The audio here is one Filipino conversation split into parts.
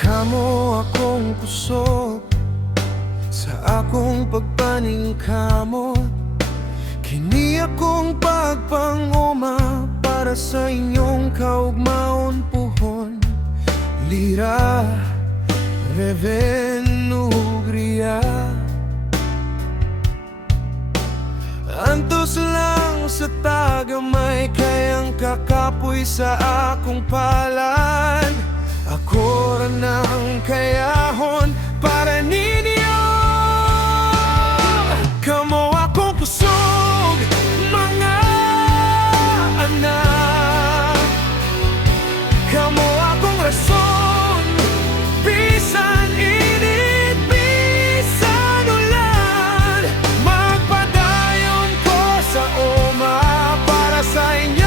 Kamo akong kusog sa akong pagpaning kamo. Kini akong pagpanguma para sa inyong kaugmaon puhon. Lira, revenugria. Antos lang sa tagamay kayang kakapoy sa akong palad. Ako rin ang kayahon para ninyo. Kamo akong kusog, mga anak. Kamo akong rason, bisan init, bisan ulan. Magpadayon ko sa oma para sa inyo.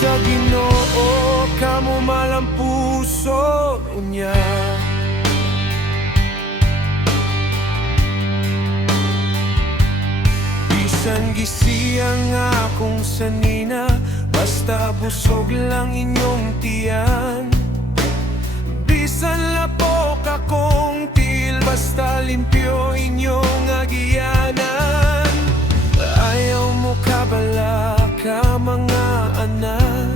Sa Ginoo kamo malampuso unya. Bisan gisiyang akong sanina, basta busog lang inyong tiyan. Bisan lapok akong til, basta limpyo inyong agyanan. Ayaw mo kabala ka mga anak.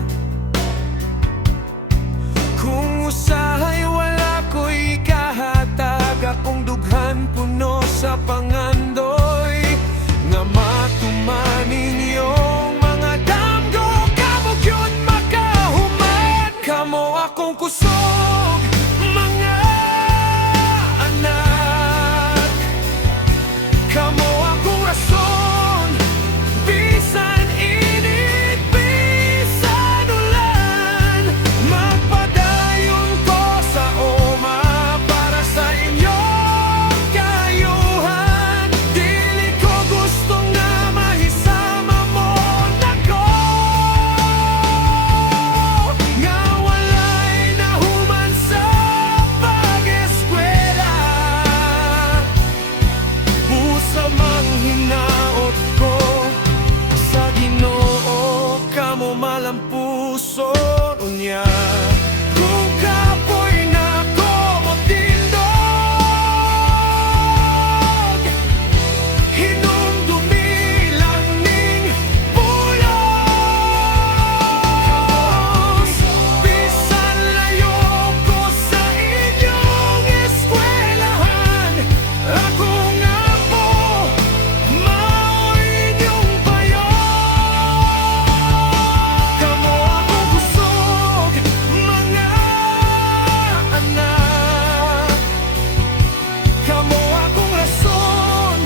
Kung usahay wala ko'y kahatag, akong dughan puno sa pangandoy. Nga matuman ninyong mga damgo, kamog yun makahuman. Kamo akong kusog, mga anak. Kamo akong rason, bisan init, bisan ulan. Magpadayon ko sa oma para sa inyong kayuhan. Dili ko gusto nga mahisama mo nako. Nga walay nahuman sa pag-eskwela. Busa mang hinaot ko sa Ginoo kamo malampuso unya. Kung kapoy na ko motindog, hinumdumi lang ning pulos. Bisan layo ko sa inyong eskwelahan, ako nga po mao inyong payo. Kamo akong kusog, mga anak. Kamo akong rason,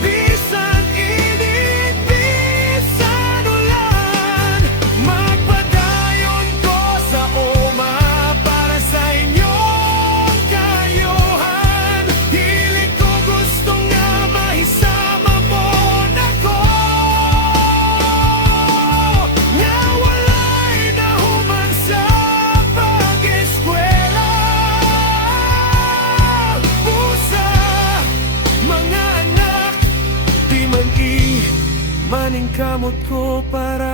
bisan init, bisan ulan. Magpadayon ko sa oma para sa inyong kayuhan. Hilig ko gusto nga mahisama mo nako. Nga walay nahuman sa pag-eskwela. Busa, mga anak, di man maning kamot ko para